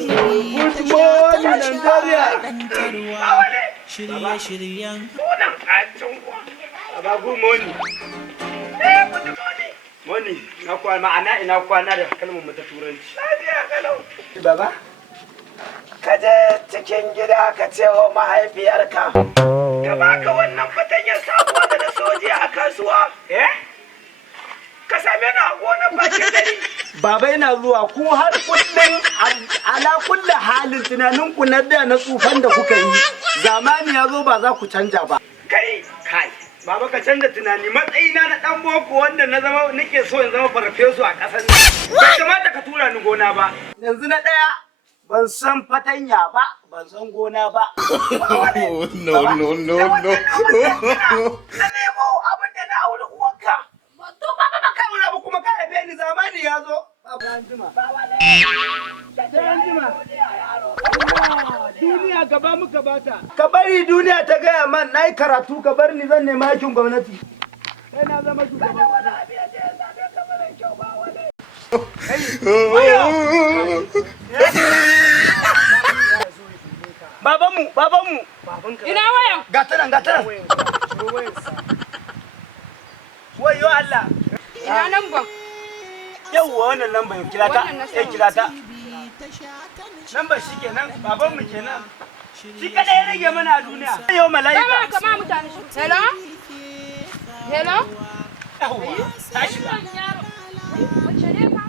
Good morning, Nigeria. Shirye-shiryen. Baba, good morning. Good morning. Morning. Ma'ana ina kwana da kalmar mu ta turanci. Lafiya kalau. Baba, ka je cikin gida ka ce wa mahaifiyarka. Ka baka wannan fatanyar sabuwa da na soji a kasuwa. Ka same ni a gonar bakin gari. Baba yana zuwa ku har kullum ala kulli halin tunanin ku na da na tsufan da kuka yi. Zamani ya zo ba za ku canja ba. Kai. Baba ka canza tunani matsayina na dan boko wanda na zama nake so in zama farfesu a ƙasar nan. Bai kamata ka tura ni gona ba. Yanzu na ɗaya ban san fatanya ba, ban san gona ba. No. Na nemo abin da na auri uwanka. To baba ba kai wani abu kuma ka haife ni zamani ya zo. Duniya gaba muka bata. Ka bari duniya ta gaya man na yi karatu ka bar ni zan nema aikin gwamnati. Sai na zama shugaban Babanmu. Ina wayan? Gatanan. Wayo Allah. Ina lambar? Yawwa wannan lambar kira ta. Lambar shi kenan, babanmu kenan. Shi kada ya rage mana a duniya. Yau mala'ika. Kama mutane shi. Hello? Yawwa, ta shiga. Wace ne ka?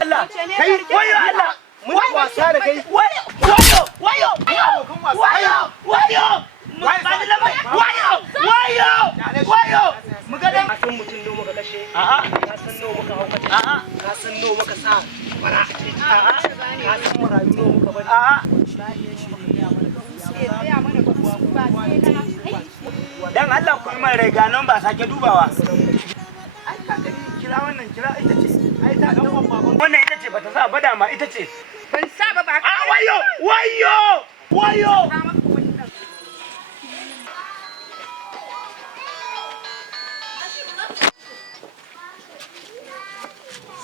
Allah, kai wayo Allah. Mun wasa da kai. Wayo. Mu ga dan san mutum do muka kashe. Ka san no muka haukata. Ka san no muka sa. Ka san marayu no muka bari. Dan Allah ku yi mai riga nan ba sake dubawa. Ai ka gani kira wannan kira ita ce. Ai ta dan baban. Wannan ita ce bata sa ba dama ita ce. Ban saba ba. Wayo.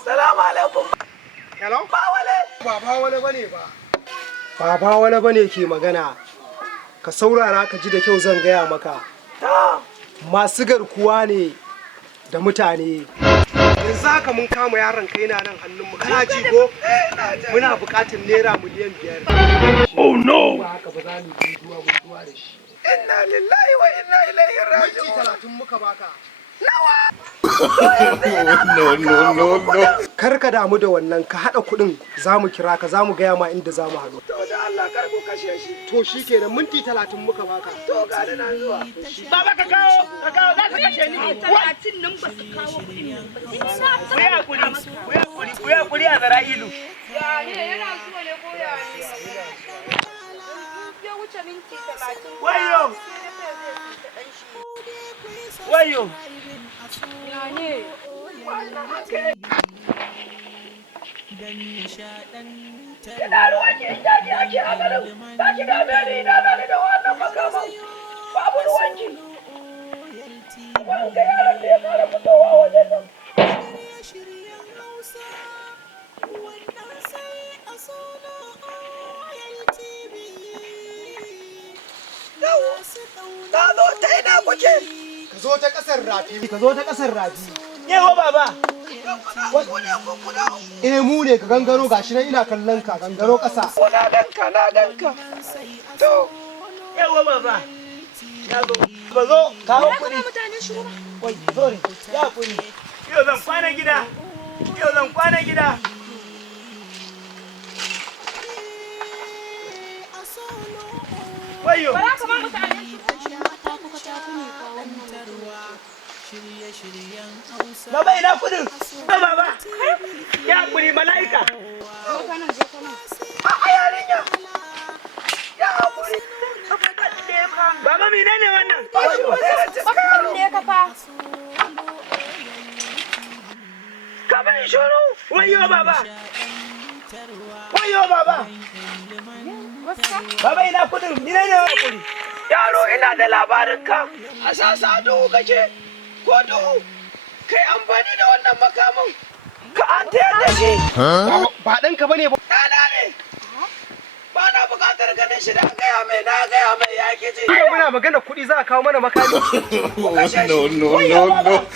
Salamu alaikum. Hello? Ba wale bane ba. Ba wani bane ke magana. Ka saurara ka ji da kyau zan gaya maka. Masu garkuwa ne da mutane. Yanzu haka mun kama yaron kai na nan hannunmu. Kana ji ko? Muna buƙatar naira miliyan 5. Oh no. Ba haka ba za mu yi duwa da shi. Inna lillahi wa inna ilaihi raji'un. Minti 30 muka baka. No. Kar ka damu da wannan ka haɗa kuɗin za mu kira ka za mu gaya ma inda za mu haɗu. To da Allah kar ku kashe shi. To shi kenan minti 30 muka baka. To ga da nan zuwa. Baba ka kawo za ka kashe ni. Talatin nan ba su kawo kuɗin nan ba. Ku ya kuri a Zara'ilu. Ya ne yana zuwa ne ko ya ne? Ya wuce minti 30. Wayo. Ya ne? Ina ruwan ki daji ake a garin. Ta ki dame ni ina gani da wannan makaman. Babu ruwan ki. Wanda yaron da ya fara fitowa wajen nan. Ta zo ta ina kuke? Ka zo ta ƙasar rafi. Yawa baba. Mu ne ka gangaro gashi nan ina kallon ka gangaro ƙasa. Na ganka. To, yawa baba. Ya zo. Ba zo, kawo kuɗi. Wai, sorry. Ya kuɗi. Yau zan kwana gida. Wayo. Bara ka ma mutane shi. Baba ina kudin? Baba. Ya kuri mala'ika. A yarinya. Ya kuri. Baba menene wannan? Bakon ne ka fa. Ka bai shuru. Wayo baba. Baba ina kudin? Menene wannan kudi? Yaro ina da labarin ka. A sasa duhu kake. Ko duhu. Kai amfani da wannan makamin. Ka an tayar da shi. Ba ɗanka bane ba. Ɗana ne. ba na buƙatar ganin shi da gaya mai na gaya mai ya ke ji. Ina muna magana kuɗi za a kawo mana makami. No, no, no, no.